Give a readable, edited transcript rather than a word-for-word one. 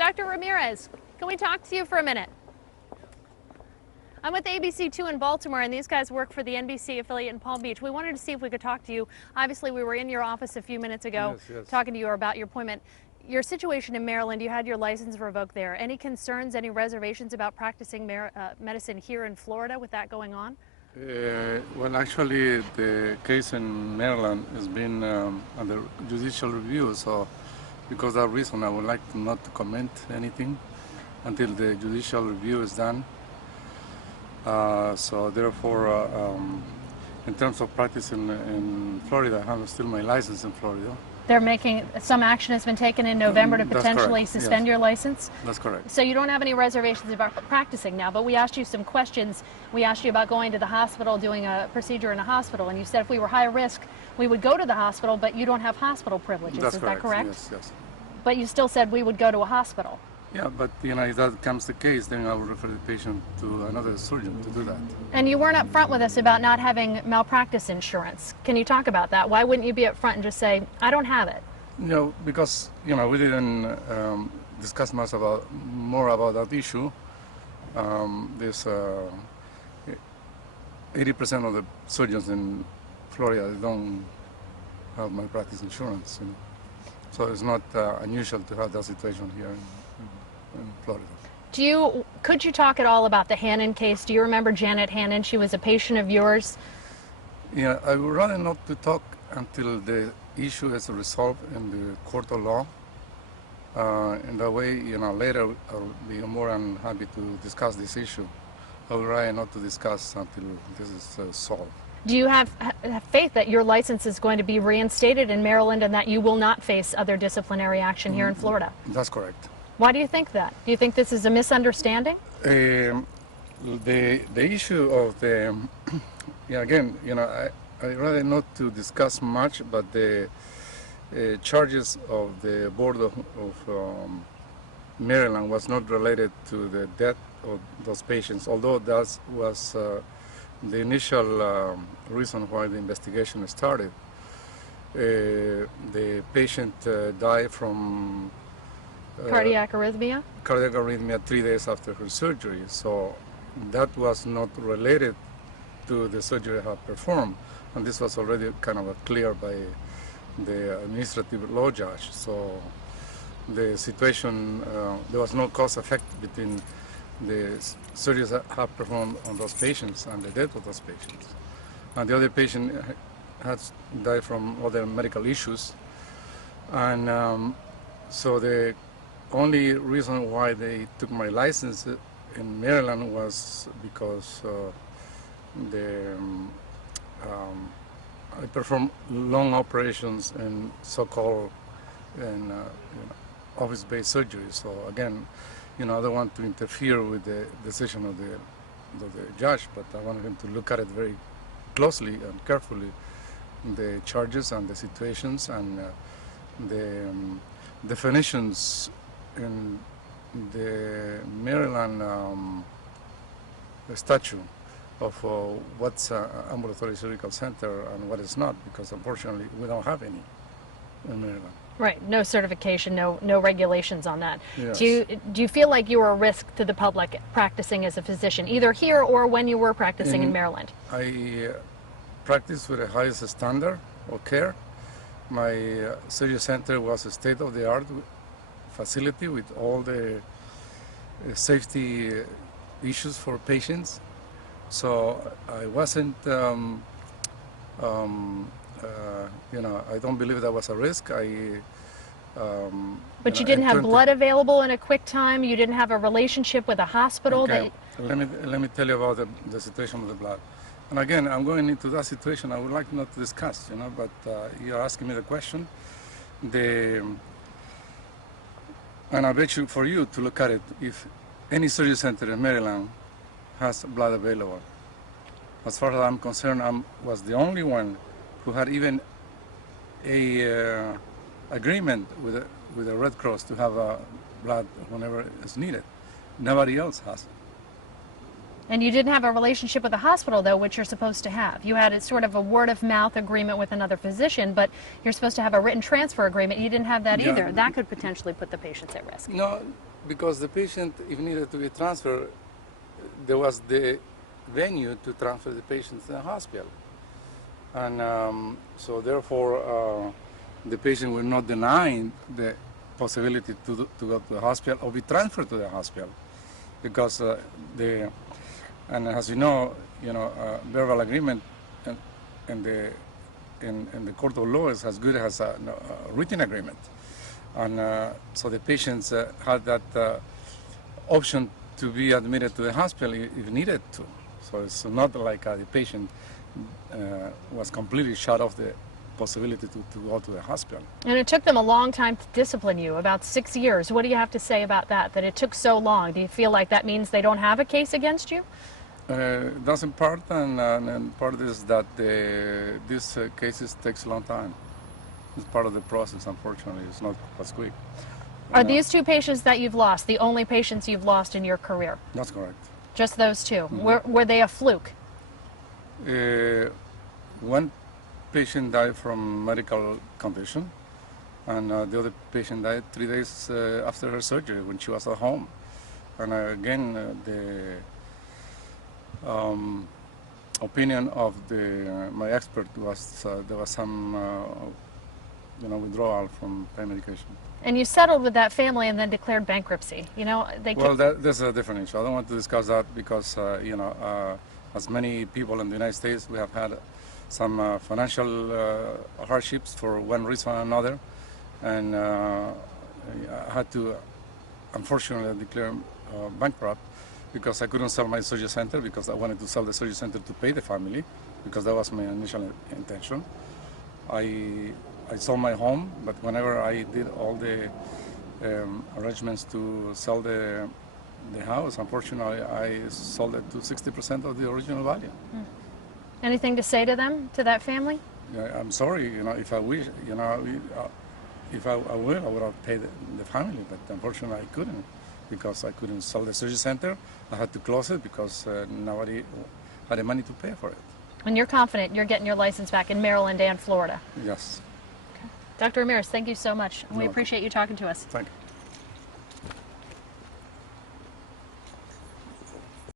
Dr. Ramirez, can we talk to you for a minute? I'm with ABC2 in Baltimore, and these guys work for the NBC affiliate in Palm Beach. We wanted to see if we could talk to you. Obviously, we were in your office a few minutes ago talking to you about your appointment. Your situation in Maryland, you had your license revoked there. Any concerns, any reservations about practicing medicine here in Florida with that going on? Well, actually, the case in Maryland has been under judicial review, so because of that reason, I would like not to comment anything until the judicial review is done. So therefore, in terms of practicing in Florida, I have still my license in Florida. They're making, some action has been taken in November to potentially suspend your license? That's correct. So you don't have any reservations about practicing now, but we asked you some questions. We asked you about going to the hospital, doing a procedure in a hospital, and you said if we were high risk, we would go to the hospital, but you don't have hospital privileges. That's Is correct. that correct? Yes, yes. But you still said we would go to a hospital. Yeah, but if that comes the case, then I will refer the patient to another surgeon to do that. And you weren't upfront with us about not having malpractice insurance. Can you talk about that? Why wouldn't you be upfront and just say, I don't have it? Because we didn't discuss much more about that issue. There's 80% of the surgeons in Florida don't have malpractice insurance. So it's not unusual to have that situation here in Florida. Could you talk at all about the Hannon case? Do you remember Janet Hannon? She was a patient of yours. Yeah, I would rather not to talk until the issue is resolved in the court of law. In that way, later I'll be more than happy to discuss this issue. I would rather not to discuss until this is solved. Do you have faith that your license is going to be reinstated in Maryland and that you will not face other disciplinary action here in Florida? That's correct. Why do you think that? Do you think this is a misunderstanding? The issue of the, again, I'd rather not to discuss much, but the charges of the Board of Maryland was not related to the death of those patients, although that was the initial reason why the investigation started. The patient died from cardiac arrhythmia? Cardiac arrhythmia 3 days after her surgery, so that was not related to the surgery I had performed, and this was already kind of clear by the administrative law judge. So the situation, there was no cause effect between the surgeries I have performed on those patients and the death of those patients. And the other patient has died from other medical issues, and so the only reason why they took my license in Maryland was because I performed long operations in so-called office-based surgery. So again, I don't want to interfere with the decision of the judge, but I wanted him to look at it very closely and carefully, the charges and the situations and the definitions in the Maryland statute of what's an ambulatory surgical center and what is not, because unfortunately we don't have any in Maryland. Right, no certification, no regulations on that. Yes. Do you feel like you are a risk to the public practicing as a physician, either here or when you were practicing in Maryland? I practiced with the highest standard of care. My surgery center was a state-of-the-art facility with all the safety issues for patients. So I wasn't, I don't believe that was a risk. But you didn't have blood available in a quick time? You didn't have a relationship with a hospital? Okay. Let me tell you about the situation with the blood. And again, I'm going into that situation I would like not to discuss, but you're asking me the question. And I bet you for you to look at it, if any surgery center in Maryland has blood available. As far as I'm concerned, I was the only one who had even a agreement with the Red Cross to have blood whenever it's needed. Nobody else has it. And you didn't have a relationship with the hospital, though, which you're supposed to have. You had a sort of a word-of-mouth agreement with another physician, but you're supposed to have a written transfer agreement. You didn't have that either. That could potentially put the patients at risk. No, because the patient, if needed to be transferred, there was the venue to transfer the patient to the hospital. And so therefore, the patient will not deny the possibility to go to the hospital or be transferred to the hospital, because and as you know, verbal agreement in the court of law is as good as a written agreement, and so the patients had that option to be admitted to the hospital if needed to. So it's not like the patient was completely shut off the possibility to go to the hospital. And it took them a long time to discipline you, about 6 years. What do you have to say about that it took so long? Do you feel like that means they don't have a case against you? That's in part, and part is that these cases takes a long time. It's part of the process, unfortunately. It's not as quick. Are these two patients that you've lost the only patients you've lost in your career? That's correct. Just those two? Mm-hmm. Were they a fluke? One patient died from medical condition, and the other patient died 3 days after her surgery when she was at home. And again, the opinion of my expert was there was some withdrawal from pain medication. And you settled with that family and then declared bankruptcy. Well, that's a different issue. I don't want to discuss that because as many people in the United States, we have had some financial hardships for one reason or another, and I had to unfortunately declare bankrupt because I couldn't sell my surgery center, because I wanted to sell the surgery center to pay the family, because that was my initial intention. I sold my home, but whenever I did all the arrangements to sell the house, unfortunately, I sold it to 60% of the original value. Anything to say to them, to that family? I'm sorry, if I wish, if I would have paid the family, but unfortunately I couldn't, because I couldn't sell the surgery center. I had to close it because nobody had the money to pay for it. And you're confident you're getting your license back in Maryland and Florida? Yes. Okay. Dr. Ramirez, thank you so much. We appreciate you talking to us. Thank you.